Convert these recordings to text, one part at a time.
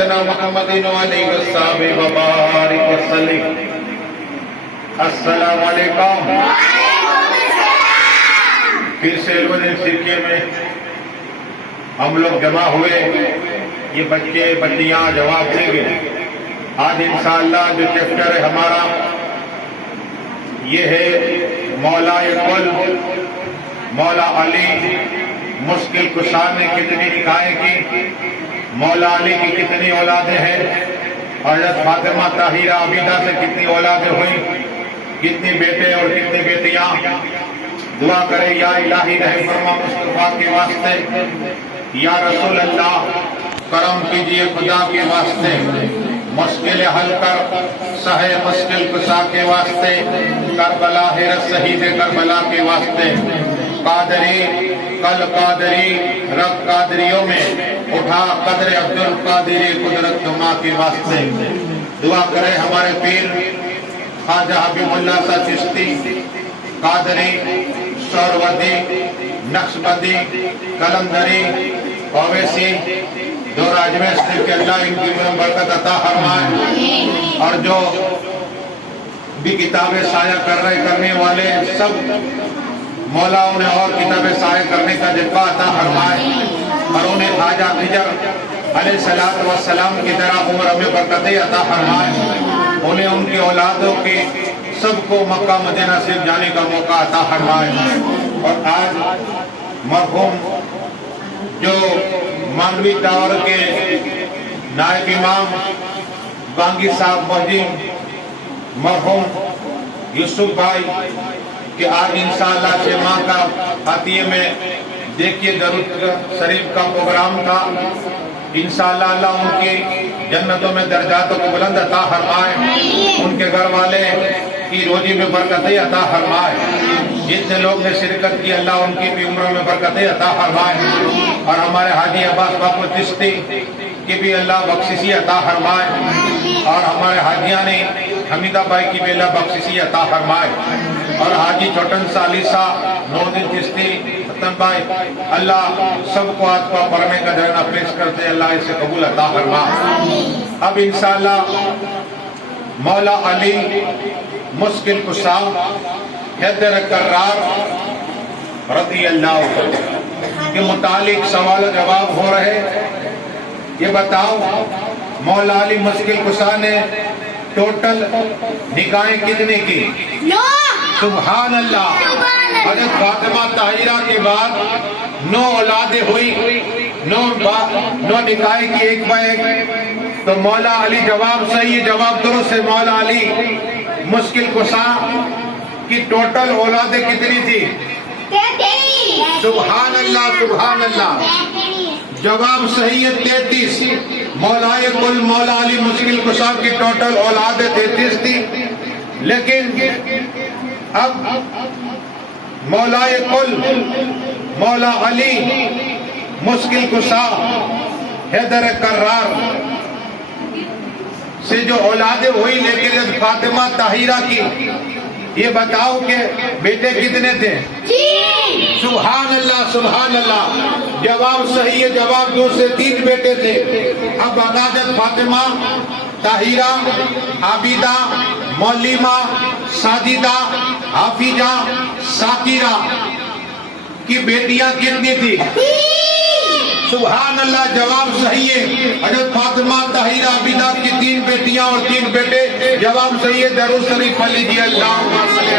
محمد علیہ وسلم وبارک وسلم۔ السلام علیکم۔ پھر سے علم سرکے میں ہم لوگ جمع ہوئے، یہ بچے بچیاں جواب دیں گے۔ آج انشاءاللہ جو چیپٹر ہے ہمارا یہ ہے مولا کل، مولا علی مشکل کشا نے کتنی نکاحیں کی، مولا علی کی کتنی اولادیں ہیں، حضرت فاطمہ طاہرہ عبیدہ سے کتنی اولادیں ہوئیں، کتنی بیٹے اور کتنی بیٹیاں۔ دعا کرے یا الہی رحم فرما مصطفیٰ کے واسطے، یا رسول اللہ کرم کیجئے خدا کے واسطے، مشکل حل کر سہے مشکل کشا کے واسطے، کربلا حیرت شہید کربلا کے واسطے۔ قادری کل قادری رب قادریوں میں اٹھا قدر عبد القادری قدرت ماں کے واسطے۔ دعا کرے ہمارے پیر خواجہ حبیب اللہ شاہ چشتی قادری سہروردی نقشبندی قلندری اویسی دو راجویش سے کہ اللہ ان کی برکت عطا فرمائے، اور جو بھی کتابیں شائع کرنے والے سب مولا انہیں اور کتابیں شائع کرنے کا جذبہ عطا فرمائے، اور انہیں خواجہ خضر علیہ السلام کی طرح عمر میں برکتیں عطا فرمائے، انہیں ان کی اولادوں کی سب کو مکہ مدینہ سے جانے کا موقع عطا فرمائے۔ اور آج مرحوم جو مانوی ٹاور کے نائب امام بانگی صاحب موجود مرحوم یوسف بھائی کہ آج انشاءاللہ 6 ماہ کا عطیے میں دیکھیے درود شریف کا پروگرام تھا۔ انشاءاللہ اللہ ان کی جنتوں میں درجات کو بلند عطا فرمائے، ان کے گھر والے کی روزی میں برکتیں عطا فرمائے، جتنے لوگ نے شرکت کی اللہ ان کی بھی عمروں میں برکتیں عطا فرمائے، اور ہمارے حاجی عباس باپو چشتی کی بھی اللہ بخششی عطا فرمائے، اور ہمارے حاجیان حمیدہ بھائی کی بھی اللہ بخششی عطا فرمائے، اور حاجی چھوٹن سالی صاحب نوردین چشتی ختم بھائی اللہ سب کو آج کو پڑھنے کا جرنہ پیش کرتے اللہ اسے قبول عطا فرمائے۔ اب انشاءاللہ مولا علی مشکل کشا حیدر کرار رضی اللہ کے متعلق سوال و جواب ہو رہے۔ یہ بتاؤ مولا علی مشکل کشا نے ٹوٹل نکاحیں کتنی کی؟ سبحان اللہ۔ حضرت فاطمہ طاہرہ کے بعد 9 اولادیں ہوئی، 9 نکاح کی ایک با ایک۔ تو مولا علی جواب صحیح، جواب درست ہے۔ مولا علی مشکل کشا کی ٹوٹل اولادیں کتنی تھی؟ 33۔ سبحان اللہ سبحان اللہ، جواب صحیح ہے 33۔ مولا کل مولا علی مشکل کشا کی ٹوٹل اولادیں 33 تھی، لیکن اب مولا کل مولا علی مشکل کشا حیدر کرار سے جو اولادیں ہوئی، لیکن فاطمہ طاہرہ کی یہ بتاؤ کہ بیٹے کتنے تھے؟ سبحان اللہ سبحان اللہ، جواب صحیح ہے، جواب 2 سے 3 بیٹے تھے۔ اب حضرت فاطمہ طاہرہ عابدہ معلمہ ساجدہ حافظہ شاکرہ کی بیٹیاں کتنی تھی؟ سبحان اللہ، جواب صحیح ہے، حضرت فاطمہ طاہرہ عابدہ کی 3 بیٹیاں اور 3 بیٹے، جواب صحیح ہے۔ درود شریف پڑھ لیجیے، اللہم صلی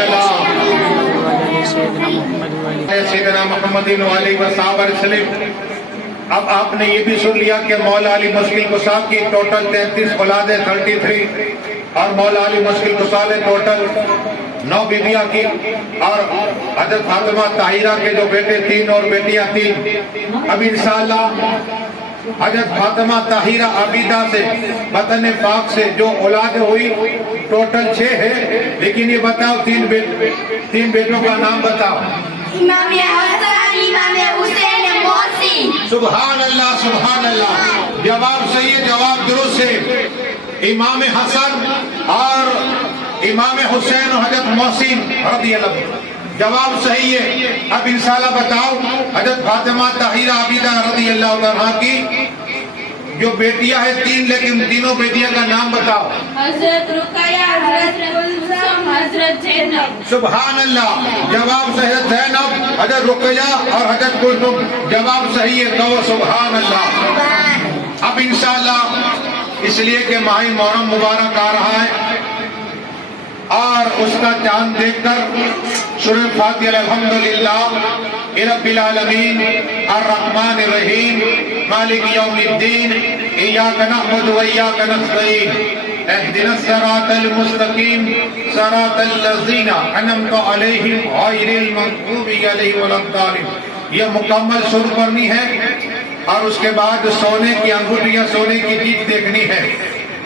علی سیدنا محمد علیہ وسلم۔ اب آپ نے یہ بھی سن لیا کہ مولا علی مشکل کشا کی ٹوٹل 33 اولادیں 33، اور مولا علی مشکل کشا نے ٹوٹل 9 بیویاں کی، اور حضرت فاطمہ طاہرہ کے جو بیٹے 3 اور بیٹیاں 3۔ اب انشاءاللہ حضرت فاطمہ طاہرہ عابدہ سے وطن پاک سے جو اولاد ہوئی ٹوٹل 6 ہے، لیکن یہ بتاؤ 3 بیٹوں کا نام بتاؤ۔ امام حسن، امام حسین، محسن۔ سبحان اللہ سبحان اللہ، جواب صحیح ہے، جواب درست ہے۔ امام حسن اور امام حسین و حضرت محسن رضی اللہ عنہ، جواب صحیح ہے۔ اب انشاءاللہ بتاؤ حضرت فاطمہ طاہرہ عابدہ رضی اللہ عنہ کی جو بیٹیاں ہیں 3 لیکن تینوں بیٹیاں کا نام بتاؤ. حضرت رقیہ، حضرت کلثوم، حضرت زینب. سبحان اللہ. جواب صحیح ہے. زینب، حضرت رقیہ اور حضرت کلثوم. جواب صحیح ہے. کہو سبحان اللہ. اب انشاءاللہ اس لیے کہ ماہ محرم مبارک آ رہا ہے اور اس کا چاند دیکھ کر سورہ فاتحہ الحمدللہ رب العالمین الرحمن الرحیم مالک یوم الدین ایاک نعبد و ایاک نستعین اهدنا الصراط المستقیم صراط الذین انعمت علیہم غیر المغضوب علیہم ولا الضالین. یہ مکمل سر پڑھنی ہے اور اس کے بعد سونے کی انگوٹھی یا سونے کی چیز دیکھنی ہے.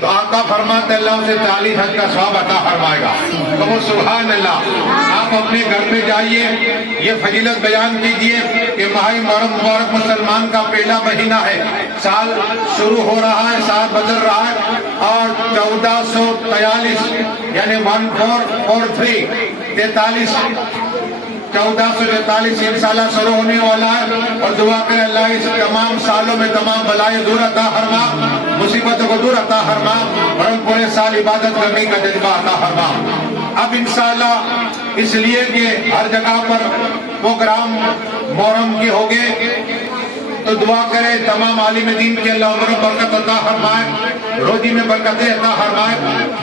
تو آقا فرماتے اللہ اسے 40 حج کا ثواب عطا فرمائے گا. کہو سبحان اللہ. آپ اپنے گھر پہ جائیے، یہ فضیلت بیان کیجئے کہ ماہ محرم مبارک مسلمان کا پہلا مہینہ ہے. سال شروع ہو رہا ہے، سال بدل رہا ہے اور 1443 یعنی 1443 1443 انشاءاللہ شروع ہونے والا ہے. اور دعا کریں اللہ اس تمام سالوں میں تمام بلائیں دور عطا فرما، مصیبتوں کو دور عطا فرما اور ہم پورے سال عبادت کرنے کا جذبہ عطا فرما. اب انشاءاللہ اس لیے کہ ہر جگہ پر پروگرام محرم کے ہو گئے تو دعا کریں تمام عالم دین کے اللہ عمر برکت عطا فرمائے، روزی میں برکتیں عطا فرمائے.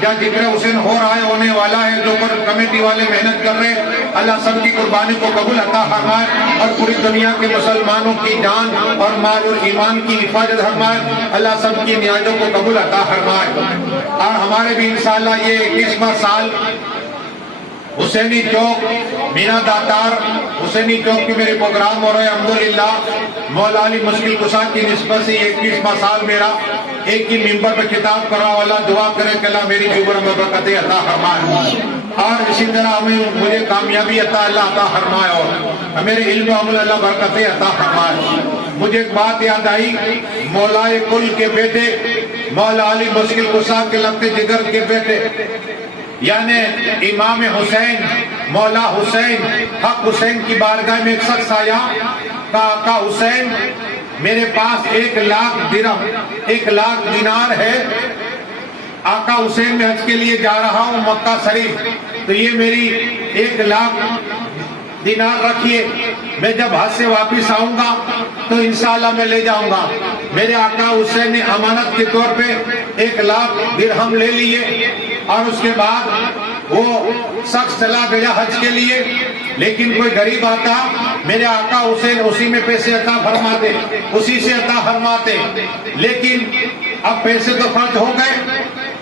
جہاں ذکر حسین ہو رہا ہے، ہونے والا ہے، جو پر کمیٹی والے محنت کر رہے ہیں، اللہ سب کی قربانی کو قبول عطا فرمائے اور پوری دنیا کے مسلمانوں کی جان اور مال اور ایمان کی حفاظت فرمائے. اللہ سب کی نیازوں کو قبول عطا فرمائے. اور ہمارے بھی انشاءاللہ یہ 21واں سال حسینی چوک مینا داتار حسینی چوک کی میرے پروگرام ہو رہے ہیں. الحمدللہ مولا علی مشکل کشا کی نسبت سے 21واں سال میرا ایک ہی ممبر پہ خطاب کرا والا. دعا کرے کہ اللہ میری عمر میں برکتیں عطا فرمائے اور اسی طرح مجھے کامیابی اللہ عطا فرمائے اور میرے علم و عمل اللہ برکتیں عطا فرمائے. مجھے ایک بات یاد آئی، مولا کل کے بیٹے مولا علی مشکل کشا کے لگتے جگر کے بیٹے یعنی امام حسین مولا حسین حق حسین کی بارگاہ میں ایک شخص آیا، کہا آقا حسین میرے پاس 1 لاکھ درہم 1 لاکھ دینار ہے، آقا حسین میں حج کے لیے جا رہا ہوں مکہ شریف، تو یہ میری 1 لاکھ دینار رکھیے، میں جب حج سے واپس آؤں گا تو انشاءاللہ میں لے جاؤں گا. میرے آقا حسین نے امانت کے طور پہ 1 لاکھ درہم لے لیے اور اس کے بعد وہ شخص چلا گیا حج کے لیے. لیکن کوئی غریب آتا، میرے آقا حسین اسی میں پیسے عطا فرماتے، اسی سے عطا فرماتے. لیکن اب پیسے تو خرچ ہو گئے،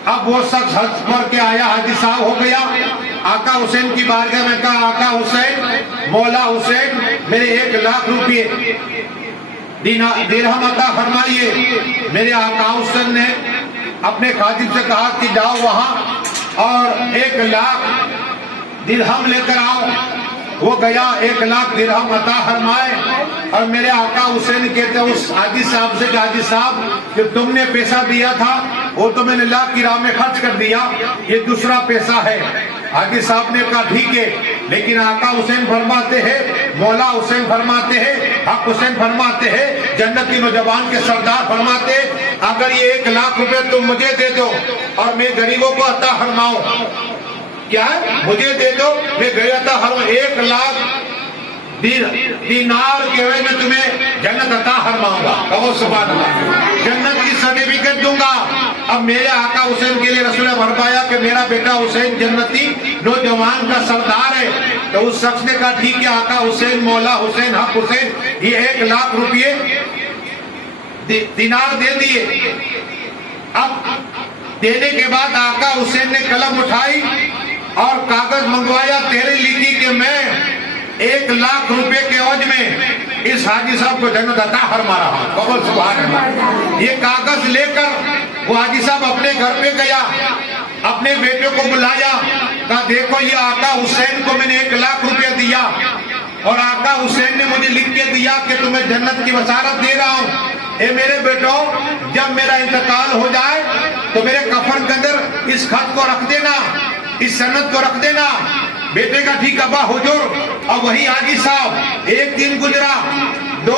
اب وہ شخص حج پر کے آیا، حاجی صاحب ہو گیا، آقا حسین کی بارگاہ میں کہا آقا حسین مولا حسین میرے 1 لاکھ روپے درہم عطا فرمائیے. میرے آقا حسین نے اپنے خادم سے کہا کہ جاؤ وہاں اور 1 لاکھ درہم لے کر آؤ. وہ گیا 1 لاکھ درہم عطا فرمائے اور میرے آقا حسین کہتے ہیں اس حاجی صاحب سے کہ حاجی صاحب جو تم نے پیسہ دیا تھا وہ تو میں نے اللہ کی راہ میں خرچ کر دیا، یہ دوسرا پیسہ ہے. حاجی صاحب نے کہا ٹھیک ہے، لیکن آقا حسین فرماتے ہیں، مولا حسین فرماتے ہیں، حق حسین فرماتے ہیں، جنت کی نوجوان کے سردار فرماتے ہیں اگر یہ 1 لاکھ روپے تم مجھے دے دو اور میں غریبوں کو عطا فرماؤں، کیا ہے مجھے دے دو میں گیا تھا ہر 1 لاکھ دینار کے وجہ میں تمہیں جنت عطا فرماؤں گا. کہو سبحان اللہ. جنت کی سرٹیفکیٹ دوں گا. اب میرے آقا حسین کے لیے رسول نے فرمایا کہ میرا بیٹا حسین جنتی نوجوان کا سردار ہے. تو اس شخص نے کہا ٹھیک ہے آقا حسین مولا حسین حق حسین یہ 1 لاکھ روپے دینار دے دیے. اب دینے کے بعد آقا حسین نے قلم اٹھائی اور کاغذ منگوایا، تیرے لکھی کہ میں 1 لاکھ روپے کے عوض میں اس حاجی صاحب کو جنت عطا فرما رہا ہوں. قبول سبحان اللہ. یہ کاغذ لے کر وہ حاجی صاحب اپنے گھر پہ گیا، اپنے بیٹے کو بلایا، کہا دیکھو یہ آقا حسین کو میں نے 1 لاکھ روپے دیا اور آقا حسین نے مجھے لکھ کے دیا کہ تمہیں جنت کی بشارت دے رہا ہوں. اے میرے بیٹو جب میرا انتقال ہو جائے تو میرے کفن کے اندر اس خط کو رکھ دینا، اس سند کو رکھ دینا. بیٹے کا ٹھیک ابا حضور. اور وہی حاجی صاحب 1 دن گزرا، 2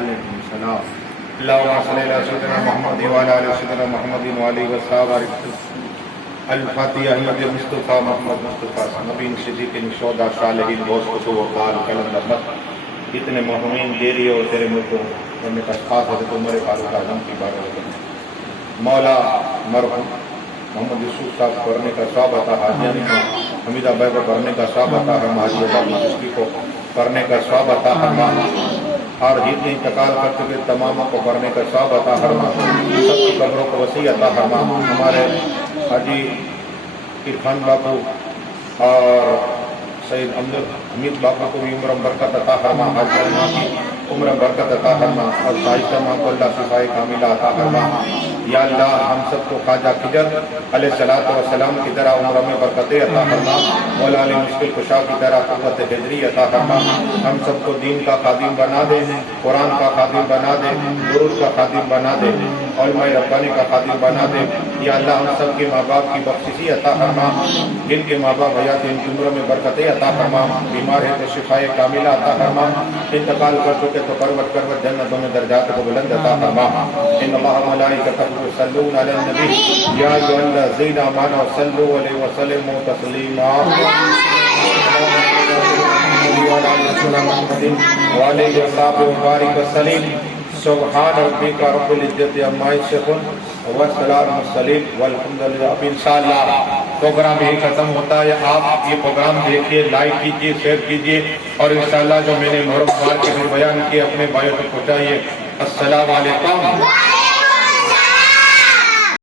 وعلیکم السلام. اللهم صل على سيدنا محمد وعلى ال سيدنا محمد وعلى وصحبه الفاتحة. احمد مصطفى محمد مصطفى نبی صدیق شہداء صالحین غوث کتب وقال کلندر مت اتنے محرومین دیری اور تیرے ملکوں میں اشخاص حضرت عمر فاروق اعظم کی بارگاہ میں مولا مرحوم محمد یوسف صاحب پڑھنے کا ثواب عطا حاجیان حمیدہ بھائی کو پڑھنے کا ثواب عطا فرما، حاجی عباد مشکی کو پڑھنے کا ثواب عطا فرما، اور جتنے انتقال کر چکے تمام کو پڑھنے کا ثواب عطا فرما، سب کی قبروں کو وسیع عطا فرما. ہمارے حاجی عرفان باپو اور سید حمید باپو کو بھی عمر برکت عطا فرما، حاجی ماں کی عمر برکت عطا فرما، اور شائستہ ماں کو اللہ صفائے کاملہ عطا فرما. یا اللہ ہم سب کو خواجہ خضر علیہ الصلوۃ والسلام کی طرح عمر میں برکتیں عطا فرما، مولا علی مشکل کشا کی طرح قوت حضری عطا فرما. ہم سب کو دین کا خادم بنا دے، قرآن کا خادم بنا دے، درود کا خادم بنا دے، علماء ربانی کا خادم بنا دے. یا اللہ ہم سب کے ماں باپ کی بخششی عطا فرما، جن کے ماں باپ حیات ان کی عمر میں برکتیں عطا فرما، بیمار ہے تو شفائے کاملہ عطا فرما، انتقال کر چکے تو کروٹ کروٹ جنتوں میں درجات کو بلند عطا فرما. ان اللہ ملائکتہ یصلون علی النبی یا ایھا الذین آمنوا صلوا علیہ وسلموا تسلیما. وعلیہ وصحبہ وبارک وسلم. سبحان ربک رب العزت عما یصفون والسلام علی المرسلین والحمد للہ. اب انشاءاللہ پروگرام یہی ختم ہوتا ہے. آپ یہ پروگرام دیکھیے، لائک کیجیے، شیئر کیجیے، اور انشاءاللہ جو میں نے محرم کے بیان کیے اپنے بھائیوں تک پہنچائیے. السلام علیکم.